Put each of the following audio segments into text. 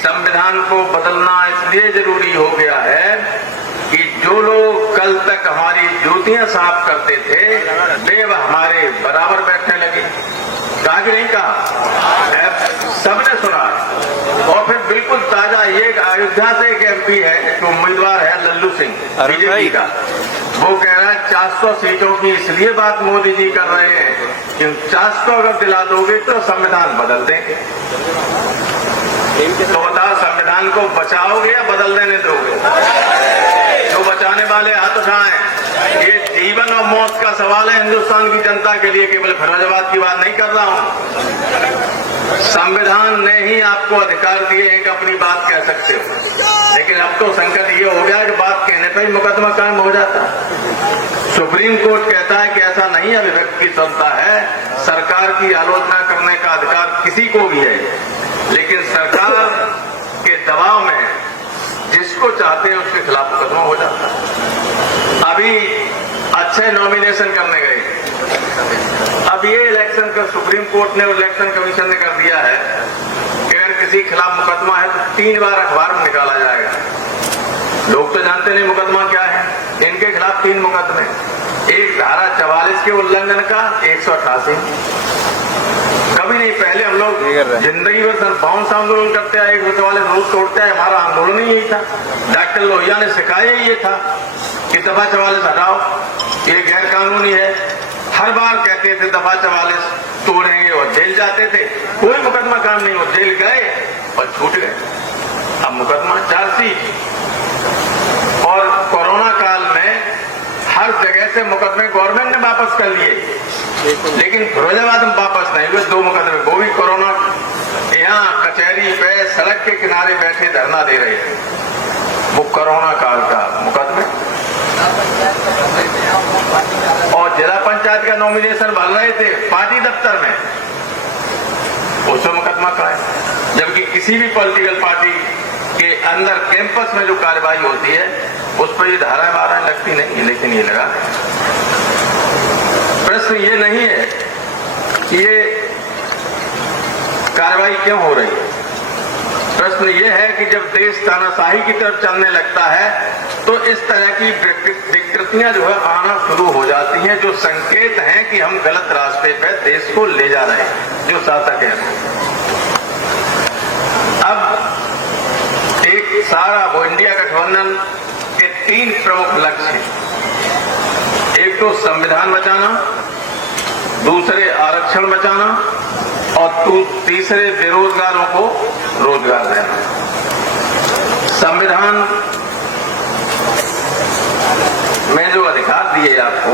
संविधान को बदलना इसलिए जरूरी हो गया है कि जो लोग कल तक हमारी जूतियां साफ करते थे वे अब हमारे बराबर बैठने लगे। कहा कि नहीं कहा? सबने सुना। और फिर बिल्कुल ताजा ये अयोध्या से एक एमपी है जो उम्मीदवार है लल्लू सिंह बीजेपी का, वो कह रहा है 400 सीटों की इसलिए बात मोदी जी कर रहे हैं कि 400 अगर दिला दोगे तो संविधान बदल देंगे। तो बताओ संविधान को बचाओगे या बदल देने दोगे? जो बचाने वाले हाथ उठाएं। ये जीवन और मौत का सवाल है हिंदुस्तान की जनता के लिए, केवल फिरोजाबाद की बात नहीं कर रहा हूं। संविधान ने ही आपको अधिकार दिए हैं कि अपनी बात कह सकते हो, लेकिन अब तो संकट ये हो गया कि बात कहने पर ही मुकदमा कायम हो जाता। सुप्रीम कोर्ट कहता है कि ऐसा नहीं, अभिव्यक्ति की स्वतंत्रता है, सरकार की आलोचना करने का अधिकार किसी को भी है, लेकिन सरकार के दबाव में जिसको चाहते हैं उसके खिलाफ मुकदमा हो जाता है। अभी अच्छे नॉमिनेशन करने गए, अब ये इलेक्शन का सुप्रीम कोर्ट ने और इलेक्शन कमीशन ने कर दिया है कि अगर किसी खिलाफ मुकदमा है तो 3 बार अखबार में निकाला जाएगा। लोग तो जानते नहीं मुकदमा क्या है। इनके खिलाफ 3 मुकदमे, एक धारा 44 के उल्लंघन का, 188। कभी नहीं, पहले हम लोग जिंदगी भर कौन सा आंदोलन करते आए, 144 रोज तोड़ते आए, हमारा आंदोलन ही यही था। डॉक्टर लोहिया ने सिखाया ये था कि दफा 44 हटाओ, ये गैर कानूनी है। हर बार कहते थे दफा 44 तोड़ेंगे और जेल जाते थे, कोई मुकदमा काम नहीं हो, जेल गए और छूट गए। अब मुकदमा चार्जशीट। और कोरोना काल में हर जगह से मुकदमे गवर्नमेंट ने वापस कर लिए, लेकिन फिरोजाबाद में वापस नहीं हुए 2 मुकदमे, वो भी कोरोना। यहाँ कचहरी पे सड़क के किनारे बैठे धरना दे रहे थे, वो कोरोना काल का मुकदमे। और जिला पंचायत का नॉमिनेशन भर रहे थे पार्टी दफ्तर में, उसमें मुकदमा का है। जबकि किसी भी पॉलिटिकल पार्टी के अंदर कैंपस में जो कार्रवाई होती है उस पर ये धाराएं वाराएं लगती नहीं, लेकिन ये लगा। प्रश्न ये नहीं है कि ये कार्रवाई क्यों हो रही है, प्रश्न ये है कि जब देश तानाशाही की तरफ चलने लगता है तो इस तरह की विकृतियां जो है आना शुरू हो जाती हैं, जो संकेत हैं कि हम गलत रास्ते पे देश को ले जा रहे हैं, जो शासक है। अब एक सारा वो इंडिया गठबंधन के 3 प्रमुख लक्ष्य हैं। एक तो संविधान बचाना, दूसरे आरक्षण बचाना और तीसरे बेरोजगारों को रोजगार देना। संविधान में जो अधिकार दिए आपको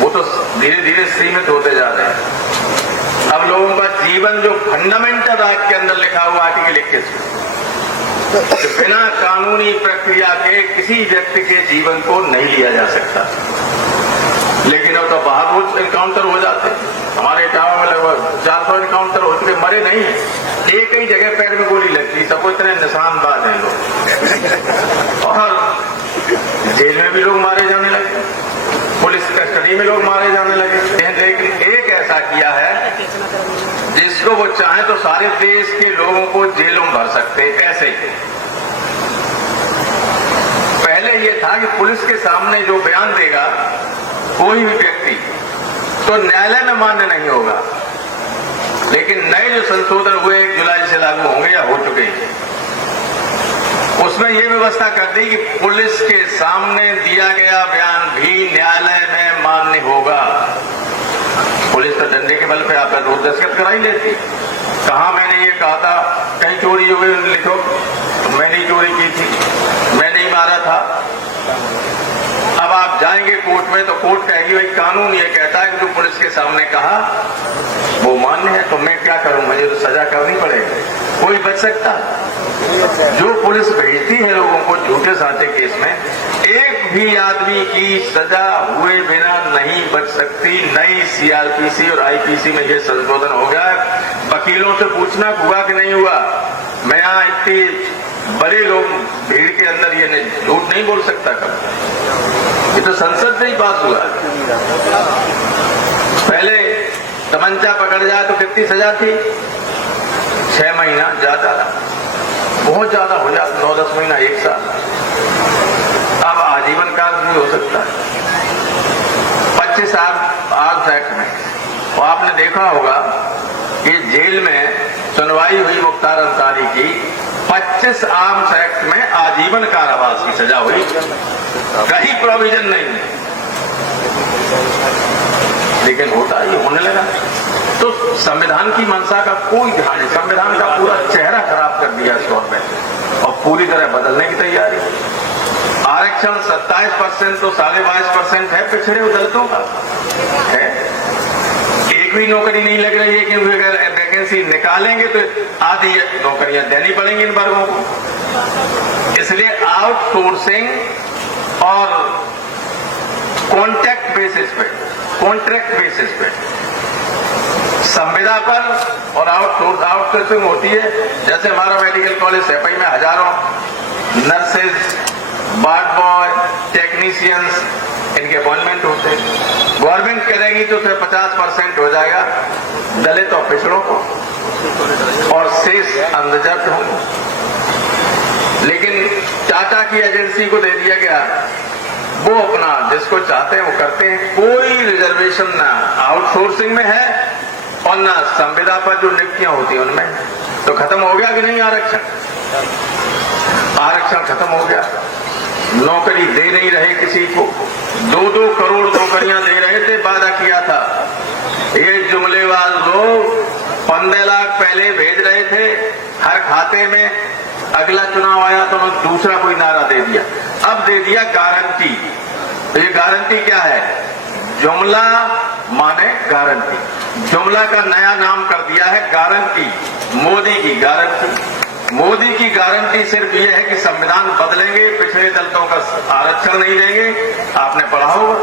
वो तो धीरे धीरे सीमित होते जा रहे हैं। अब लोगों का जीवन जो फंडामेंटल राइट के अंदर लिखा हुआ आर्टिकल 21, बिना कानूनी प्रक्रिया के किसी व्यक्ति के जीवन को नहीं लिया जा सकता, लेकिन अब तो बाहर रोज एनकाउंटर हो जाते हैं। हमारे इटावा में लगभग 400 एनकाउंटर हो चुके, मरे नहीं, एक ही जगह पैर में गोली लगती, सबको इतने निशानबाज हैं लोग। और जेल में भी लोग मारे जाने लगे, पुलिस कस्टडी में लोग मारे जाने लगे। लेकिन एक ऐसा किया है जिसको वो चाहे तो सारे देश के लोगों को जेलों में भर सकते हैं। कैसे? पहले ये था कि पुलिस के सामने जो बयान देगा कोई भी व्यक्ति तो न्यायालय में मान्य नहीं होगा, लेकिन नए जो संशोधन हुए 1 जुलाई से लागू होंगे या हो चुके हैं, उसमें यह व्यवस्था कर दी कि पुलिस के सामने दिया गया बयान भी न्यायालय में मान्य होगा। पुलिस तो डंडे के बल पे आप रोज दस्तखत कराई लेती। कहा मैंने ये कहा था, कहीं चोरी हो गई लिखो, मैंने चोरी की थी, मैं नहीं मारा था। अब आप जाएंगे कोर्ट में तो कोर्ट कहेगी भाई कानून ये कहता है कि जो पुलिस के सामने कहा वो मान्य है, तो मैं क्या करूं, मुझे तो सजा करनी पड़ेगी। कोई बच सकता? जो पुलिस भेजती है लोगों को झूठे साचे केस में, एक भी आदमी की सजा हुए बिना नहीं बच सकती। नई सीआरपीसी और आईपीसी में ये संशोधन हो गया। वकीलों से पूछना हुआ कि नहीं हुआ। मैं यहाँ इतनी बड़े लोग भीड़ के अंदर ये झूठ नहीं बोल सकता कब, ये तो संसद में ही पास हुआ। पहले तमंचा पकड़ जाए तो कितनी सजा थी? 6 महीना, ज्यादा बहुत ज्यादा हो जाता, 9-10 महीना, 1 साल। अब आजीवन काल भी हो सकता है 25 आर्म्स एक्ट में। और आपने देखा होगा कि जेल में सुनवाई हुई मुख्तार अंसारी की, 25 आर्म्स एक्ट में आजीवन कारावास की सजा हुई, कहीं प्रोविजन नहीं। लेकिन होता ही होने लगा। तो संविधान की मंशा का कोई ध्यान नहीं, संविधान का पूरा चेहरा खराब कर दिया इस गवर्नमेंट और पूरी तरह बदलने की तैयारी। आरक्षण 27% तो 22.5% है पिछड़े हुए दलितों का है। एक भी नौकरी नहीं लग रही है, क्योंकि अगर वैकेंसी निकालेंगे तो आधी नौकरियां देनी पड़ेंगी इन वर्गों को। इसलिए आउटसोर्सिंग और कॉन्ट्रैक्ट बेसिस पे संविदा पर और आउटसोर्सिंग होती है। जैसे हमारा मेडिकल कॉलेज सेपई में हजारों नर्सेज, वार्ड बॉय, टेक्नीशियंस, इनके अपॉइंटमेंट होते हैं। गवर्नमेंट करेगी तो सिर्फ 50% हो जाएगा दलित और पिछड़ों को, और शेष अनरिजर्व होंगे। लेकिन टाटा की एजेंसी को दे दिया गया, वो अपना जिसको चाहते हैं वो करते हैं। कोई रिजर्वेशन ना आउटसोर्सिंग में है और ना संविदा पर जो नियुक्तियां होती हैं उनमें। तो खत्म हो गया कि नहीं आरक्षण? आरक्षण खत्म हो गया। नौकरी दे नहीं रहे किसी को, 2-2 करोड़ नौकरियां दे रहे थे, वादा किया था। ये जुमलेबाज लोग 15 लाख पहले भेज रहे थे हर खाते में, अगला चुनाव आया तो उन्होंने दूसरा कोई नारा दे दिया। अब दे दिया गारंटी। तो ये गारंटी क्या है? जुमला माने गारंटी, जुमला का नया नाम कर दिया है गारंटी। मोदी की गारंटी। मोदी की गारंटी सिर्फ ये है कि संविधान बदलेंगे, पिछड़े दलितों का आरक्षण नहीं देंगे। आपने पढ़ा होगा।